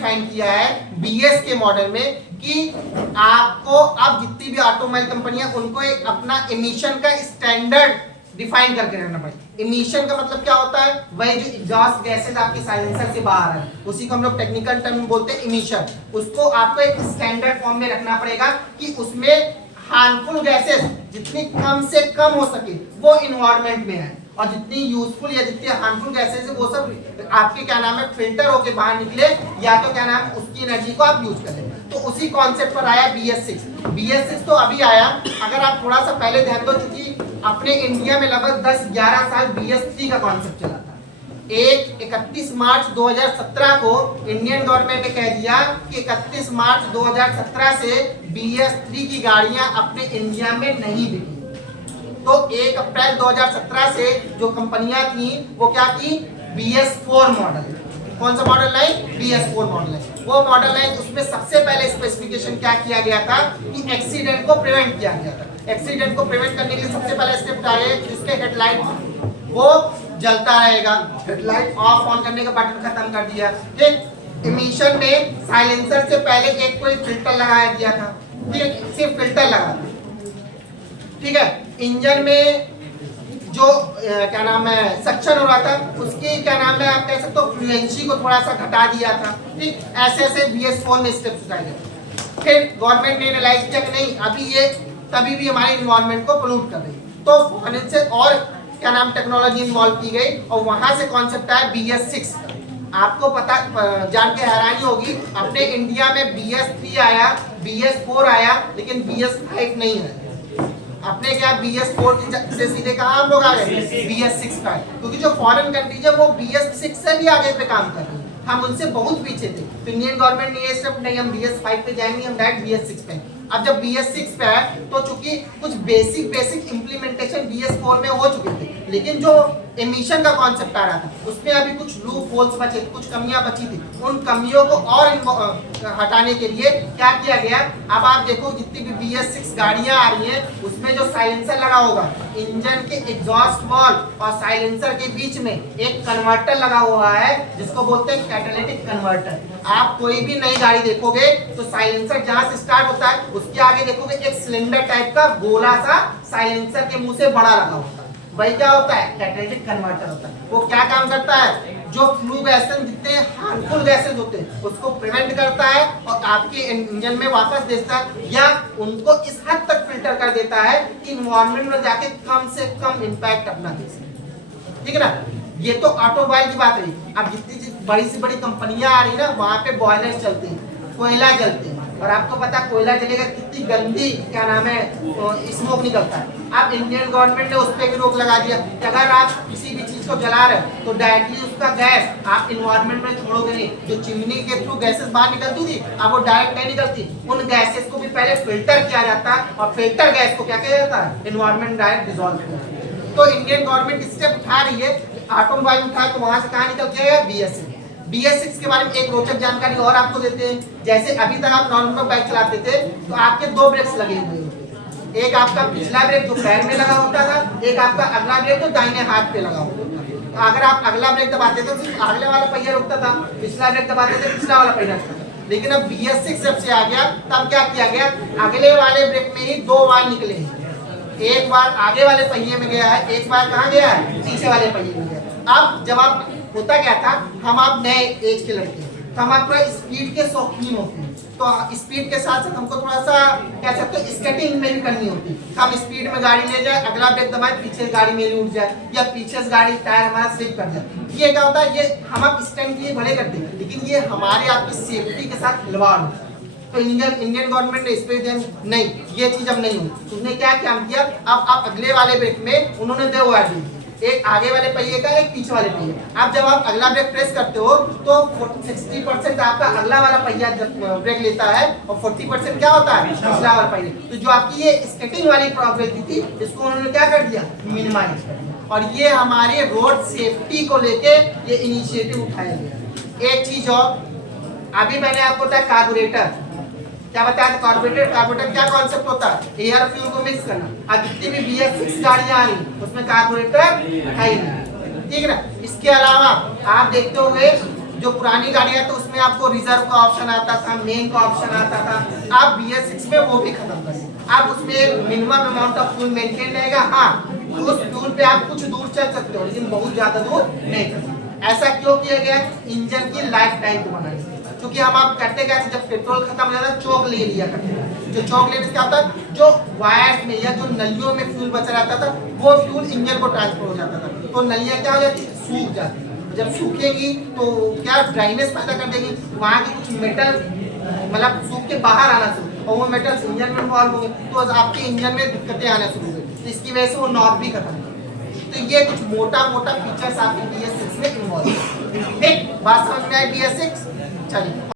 Define किया है BS के मॉडल में कि आपको अब जितनी भी ऑटोमोबाइल कंपनियां उनको एक अपना एमिशन का स्टैंडर्ड डिफाइन करके रखना पड़ेगा। एमिशन का मतलब क्या होता है, वही जो एग्जॉस्ट गैसेस आपके साइलेंसर से बाहर है, उसी को हम लोग टेक्निकल टर्म में बोलते हैं एमिशन। उसको आपको एक स्टैंडर्ड फॉर्म में रखना पड़ेगा कि उसमें हार्मफुल गैसेस जितनी कम से कम हो सके वो इन्वायरमेंट में है, और जितनी यूजफुल या जितनी हार्मफुल गैसेस है वो सब आपके क्या नाम है फिल्टर होके बाहर निकले, या तो क्या नाम है उसकी एनर्जी को आप यूज करें। तो उसी कॉन्सेप्ट पर आया BS6। BS6 तो अभी आया, अगर आप थोड़ा सा पहले ध्यान दो, चूंकि अपने इंडिया में लगभग 10-11 साल BS3 का कॉन्सेप्ट चला था। 31 मार्च 2017 को इंडियन गवर्नमेंट ने कह दिया कि 31 मार्च 2017 से BS3 की गाड़ियां अपने इंडिया में नहीं बिकी। तो 1 अप्रैल 2017 से जो कंपनियां थी वो क्या की, BS4 मॉडल। कौन सा मॉडल लाइन, BS4 मॉडल है। वो मॉडल लाइन उसमें सबसे पहले स्पेसिफिकेशन क्या किया गया था कि एक्सीडेंट को प्रिवेंट किया गया था। एक्सीडेंट को प्रिवेंट करने के लिए सबसे पहला स्टेप क्या है, जिसके हेडलाइट वो जलता रहेगा, हेडलाइट ऑफ ऑन करने का बटन खत्म कर दिया। ठीक, एमिशन में साइलेंसर से पहले एक कोई फिल्टर लगाया दिया था, ठीक, सिर्फ फिल्टर लगा, ठीक है। इंजन में जो क्या नाम है सक्शन हो रहा था उसकी क्या नाम है आप कह सकते हो फ्लुएंसी को थोड़ा सा घटा दिया था, ठीक। ऐसे ऐसे BS4 में स्टेप्स उठाए गए। फिर गवर्नमेंट ने एनालाइज किया कि नहीं अभी ये तभी भी हमारे इन्वायरमेंट को पोल्यूट कर रही है, तो फॉरेन से और क्या नाम टेक्नोलॉजी इन्वॉल्व की गई और वहां से कॉन्सेप्ट आया BS6। आपको पता जान के हैरानी होगी, अपने इंडिया में BS3 आया, BS4 आया, लेकिन BS5 नहीं है। अपने क्या BS4 से सीधे कहाँ हम लोग आ गए, BS6 का, क्योंकि जो फॉरेन कंट्रीज है वो BS6 से भी आगे पे काम कर रही है, हम उनसे बहुत पीछे थे। तो इंडियन गवर्नमेंट ने ये स्टेप नहीं, हम BS5 पे जाएंगे, हम डायरेक्ट BS6 पे। अब जब BS6 पे है तो चूंकि कुछ बेसिक इम्प्लीमेंटेशन BS4 में हो चुके थे, लेकिन जो एमिशन का कॉन्सेप्ट आ रहा था उसमें अभी कुछ लूप होल्स बचे थे, कुछ कमियां बची थी। उन कमियों को और हटाने के लिए क्या किया गया, अब आप देखो जितनी भी BS6 गाड़ियां आ रही हैं उसमें जो साइलेंसर लगा होगा, इंजन के एग्जॉस्ट वाल्व और साइलेंसर के बीच में एक कन्वर्टर लगा हुआ है जिसको बोलते हैं कैटालिटिक कन्वर्टर। आप कोई भी नई गाड़ी देखोगे तो साइलेंसर जहां से स्टार्ट होता है उसके आगे देखोगे एक सिलेंडर टाइप का गोला सा साइलेंसर के मुंह से बड़ा लगा होता है, वही क्या होता है, कैटालिटिक कन्वर्टर होता है। वो क्या काम करता है, जो फ्लू गैसेस जितने हार्मफुल गैसेस होते हैं उसको प्रिवेंट करता है और आपके इंजन में वापस देता है, या उनको इस हद तक फिल्टर कर देता है कि इन्वायरमेंट में जाके कम से कम इम्पैक्ट अपना दे सके, ठीक है ना। ये तो ऑटोमोबाइल की बात रही। अब जितनी बड़ी से बड़ी कंपनियां आ रही है ना, वहां पे बॉयलर चलते हैं, कोयला जलते हैं, और आपको पता कोयला जलेगा कितनी गंदी क्या नाम है स्मोक निकलता है। अब इंडियन गवर्नमेंट ने उस पर भी रोक लगा दिया कि अगर आप किसी भी चीज को जला रहे हो तो डायरेक्टली उसका गैस आप इन्वायरमेंट में छोड़ोगे नहीं। जो चिमनी के थ्रू गैसेस बाहर निकलती थी अब वो डायरेक्ट नहीं निकलती, उन गैसेस को भी पहले फिल्टर किया जाता है और फिल्टर गैस को क्या किया जाता है, इन्वायरमेंट डायरेक्ट डिसॉल्व किया जाता है। तो इंडियन गवर्नमेंट स्टेप उठा रही है, ऑटोमोबाइल उठा तो वहां से कहाँ निकल के आएगा, BS6। BS6 के बारे में एक रोचक जानकारी और आपको देते हैं। जैसे अभी तक आप नॉर्मल बाइक चलाते थे तो आपके दो ब्रेक्स लगे हुए होते, एक आपका पिछला ब्रेक जो पैर में लगा होता था, एक आपका अगला ब्रेक जो दाहिने हाथ पे लगा होता था। तो अगर आप अगला ब्रेक दबाते थे तो सिर्फ अगले वाला पहिया रुकता था, पिछला ब्रेक दबाते थे पिछला वाला पहिया रुकता था। लेकिन अब BS6 जब से आ गया तब क्या किया गया, अगले वाले ब्रेक में ही दो वाल निकले हैं, एक बार आगे वाले पहिए में गया है, एक बार कहाँ गया है, पीछे वाले पहिए में गया। अब जब आप होता क्या था, हम आप नए एज के लड़के तो हम थोड़ा स्पीड के शौकीन होते हैं, तो स्पीड के साथ साथ हमको थोड़ा सा क्या सकते हो स्केटिंग में भी करनी होती है। हम स्पीड में गाड़ी ले जाए, अगला ब्रेक दबाए, पीछे गाड़ी मेरी उठ जाए या पीछे से गाड़ी टायर हमारा स्लिप कर जाए। ये क्या होता है, ये हम आप स्टैंड के लिए भले करते हैं लेकिन ये हमारे आपकी सेफ्टी के साथ खिलवाड़ होता है। तो इंडियन गवर्नमेंट ने इस पे नहीं, ये चीज अब नहीं हुई। उसने क्या काम किया, अब आप अगले वाले ब्रेक में उन्होंने दो वायर दी, एक आगे वाले पहिए का, एक पीछे वाले पहिए। अब जब आप अगला ब्रेक प्रेस करते हो तो 60% आपका अगला वाला पहिया ब्रेक लेता है और 40% क्या होता है, पिछला वाला पहिया। तो जो आपकी ये स्केटिंग वाली प्रॉब्लम थी इसको उन्होंने क्या कर दिया, मिनिमाइज कर दिया। और ये हमारे रोड सेफ्टी को लेके ये इनिशिएटिव उठाया गया। एक चीज और, अभी मैंने आपको बताया कार्बोरेटर, क्या बताया कार्बोरेटर क्या कॉन्सेप्ट होता है, एयर फ्यूल को मिक्स करना। अब जितनी भी BS6 गाड़ियां आ रही उसमें कार्बोरेटर है ही नहीं, ठीक है ना। इसके अलावा आप देखते होंगे जो पुरानी गाड़ी है तो उसमें आपको रिजर्व का ऑप्शन आता था, मेन का ऑप्शन आता था। आप BS6 में वो भी खत्म कर दिए। आप उसमें minimum amount of fuel maintain रहेगा। हाँ, उस फ्यूल पे आप कुछ दूर चल सकते हो लेकिन बहुत ज्यादा दूर नहीं चल सकते। ऐसा क्यों किया गया? इंजन की लाइफ टाइम को बनाने के लिए। क्योंकि हम आप करते क्या, जब पेट्रोल खत्म हो जाता है चौक ले लिया करते हैं। जो चौक लेने से क्या होता है, जो वायर्स में या जो नलियों में फ्यूल बचा रहता था वो फ्यूल इंजन को ट्रांसफर हो जाता था, तो नलियां क्या हो जाती, सूख जाती। जब सूखेगी तो क्या ड्राइनेस पैदा कर देगी, वहाँ के कुछ मेटल मतलब सूख के बाहर आना शुरू, और वो मेटल इंजन में इन्वॉल्व होंगे तो आपके इंजन में दिक्कतें आना शुरू हो गई। तो इसकी वजह से वो नॉब भी खत्म हो गई। तो ये कुछ मोटा मोटा फीचर्स आपके BS6 में इन्वॉल्व है। बात समझ में आई BS6? चलिए।